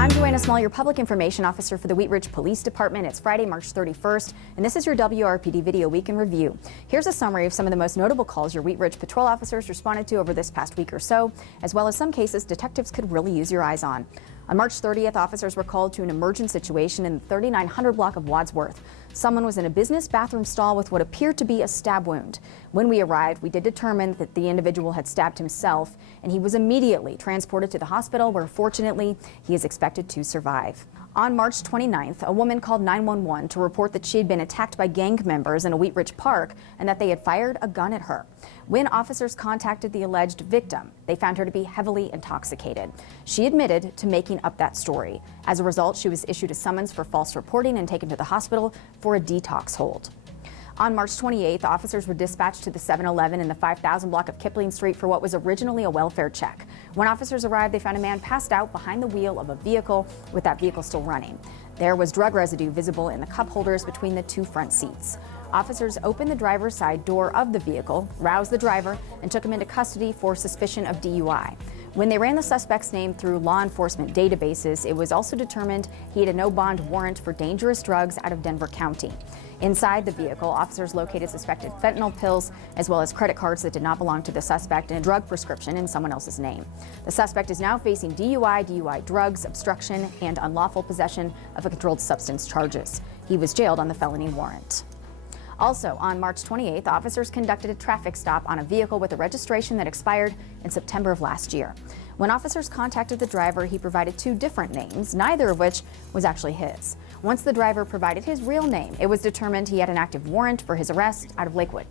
I'm Joanna Small, your public information officer for the Wheat Ridge Police Department. It's Friday, March 31st, and this is your WRPD Video Week in Review. Here's a summary of some of the most notable calls your Wheat Ridge patrol officers responded to over this past week or so, as well as some cases detectives could really use your eyes on. On March 30th, officers were called to an emergent situation in the 3900 block of Wadsworth. Someone was in a business bathroom stall with what appeared to be a stab wound. When we arrived, we did determine that the individual had stabbed himself, and he was immediately transported to the hospital where, fortunately, he is expected to survive. On March 29th, a woman called 911 to report that she had been attacked by gang members in a Wheat Ridge park and that they had fired a gun at her. When officers contacted the alleged victim, they found her to be heavily intoxicated. She admitted to making up that story. As a result, she was issued a summons for false reporting and taken to the hospital for a detox hold. On March 28th, officers were dispatched to the 7-Eleven in the 5000 block of Kipling Street for what was originally a welfare check. When officers arrived, they found a man passed out behind the wheel of a vehicle with that vehicle still running. There was drug residue visible in the cup holders between the two front seats. Officers opened the driver's side door of the vehicle, roused the driver, and took him into custody for suspicion of DUI. When they ran the suspect's name through law enforcement databases, it was also determined he had a no-bond warrant for dangerous drugs out of Denver County. Inside the vehicle, officers located suspected fentanyl pills, as well as credit cards that did not belong to the suspect and a drug prescription in someone else's name. The suspect is now facing DUI, drugs, obstruction, and unlawful possession of a controlled substance charges. He was jailed on the felony warrant. Also, on March 28th, officers conducted a traffic stop on a vehicle with a registration that expired in September of last year. When officers contacted the driver, he provided two different names, neither of which was actually his. Once the driver provided his real name, it was determined he had an active warrant for his arrest out of Lakewood.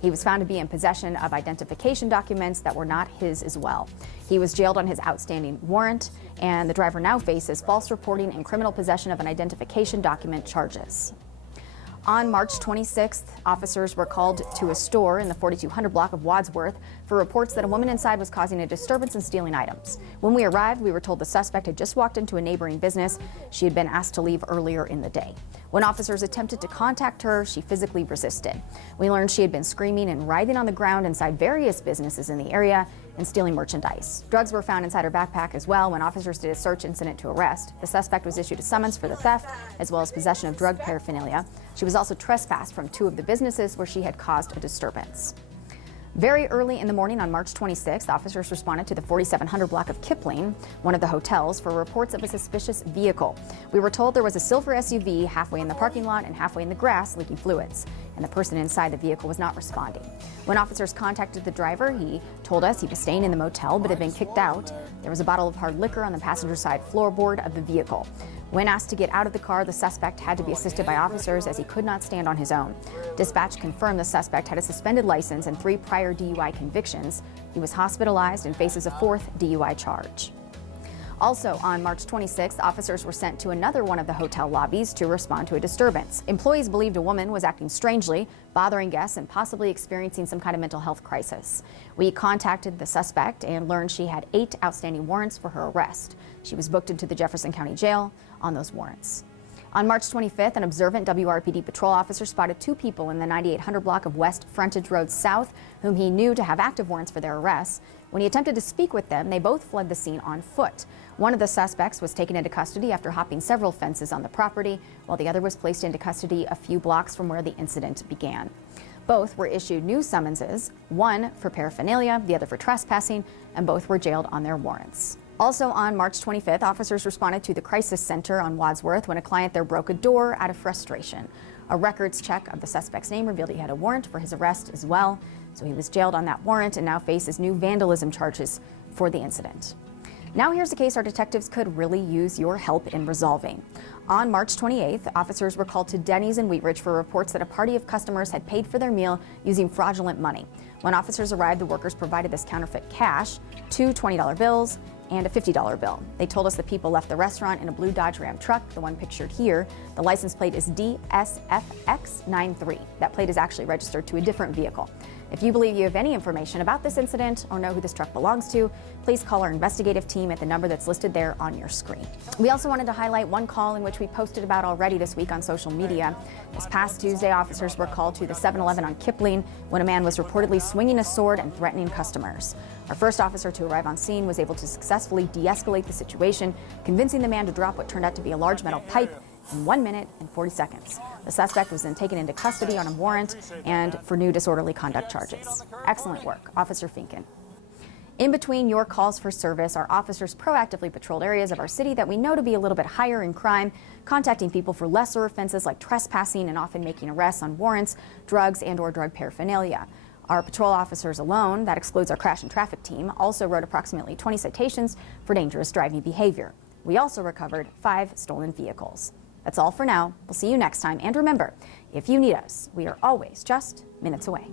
He was found to be in possession of identification documents that were not his as well. He was jailed on his outstanding warrant, and the driver now faces false reporting and criminal possession of an identification document charges. On March 26th, officers were called to a store in the 4200 block of Wadsworth for reports that a woman inside was causing a disturbance and stealing items. When we arrived, we were told the suspect had just walked into a neighboring business. She had been asked to leave earlier in the day. When officers attempted to contact her, she physically resisted. We learned she had been screaming and writhing on the ground inside various businesses in the area and stealing merchandise. Drugs were found inside her backpack as well when officers did a search incident to arrest. The suspect was issued a summons for the theft as well as possession of drug paraphernalia. She was also trespassed from two of the businesses where she had caused a disturbance. Very early in the morning on March 26th, officers responded to the 4700 block of Kipling, one of the hotels, for reports of a suspicious vehicle. We were told there was a silver SUV halfway in the parking lot and halfway in the grass leaking fluids, and the person inside the vehicle was not responding. When officers contacted the driver, he told us he was staying in the motel but had been kicked out. There was a bottle of hard liquor on the passenger side floorboard of the vehicle. When asked to get out of the car, the suspect had to be assisted by officers as he could not stand on his own. Dispatch confirmed the suspect had a suspended license and 3 prior DUI convictions. He was hospitalized and faces a 4th DUI charge. Also, on March 26th, officers were sent to another one of the hotel lobbies to respond to a disturbance. Employees believed a woman was acting strangely, bothering guests, and possibly experiencing some kind of mental health crisis. We contacted the suspect and learned she had 8 outstanding warrants for her arrest. She was booked into the Jefferson County Jail on those warrants. On March 25th, an observant WRPD patrol officer spotted 2 people in the 9800 block of West Frontage Road South whom he knew to have active warrants for their arrests. When he attempted to speak with them, they both fled the scene on foot. One of the suspects was taken into custody after hopping several fences on the property, while the other was placed into custody a few blocks from where the incident began. Both were issued new summonses, one for paraphernalia, the other for trespassing, and both were jailed on their warrants. Also on March 25th, officers responded to the crisis center on Wadsworth when a client there broke a door out of frustration. A records check of the suspect's name revealed he had a warrant for his arrest as well, so he was jailed on that warrant and now faces new vandalism charges for the incident. Now here's a case our detectives could really use your help in resolving. On March 28th, officers were called to Denny's in Wheat Ridge for reports that a party of customers had paid for their meal using fraudulent money. When officers arrived, the workers provided this counterfeit cash, 2 $20 bills, and a $50 bill. They told us the people left the restaurant in a blue Dodge Ram truck, the one pictured here. The license plate is DSFX93. That plate is actually registered to a different vehicle. If you believe you have any information about this incident or know who this truck belongs to, please call our investigative team at the number that's listed there on your screen. We also wanted to highlight one call in which we posted about already this week on social media. This past Tuesday, officers were called to the 7-Eleven on Kipling when a man was reportedly swinging a sword and threatening customers. Our first officer to arrive on scene was able to successfully successfully de-escalate the situation, convincing the man to drop what turned out to be a large metal pipe in 1 minute and 40 seconds. The suspect was then taken into custody on a warrant and for new disorderly conduct charges. Excellent work, Officer Finken. In between your calls for service, our officers proactively patrolled areas of our city that we know to be a little bit higher in crime, contacting people for lesser offenses like trespassing and often making arrests on warrants, drugs and/or drug paraphernalia. Our patrol officers alone, that excludes our crash and traffic team, also wrote approximately 20 citations for dangerous driving behavior. We also recovered 5 stolen vehicles. That's all for now. We'll see you next time. And remember, if you need us, we are always just minutes away.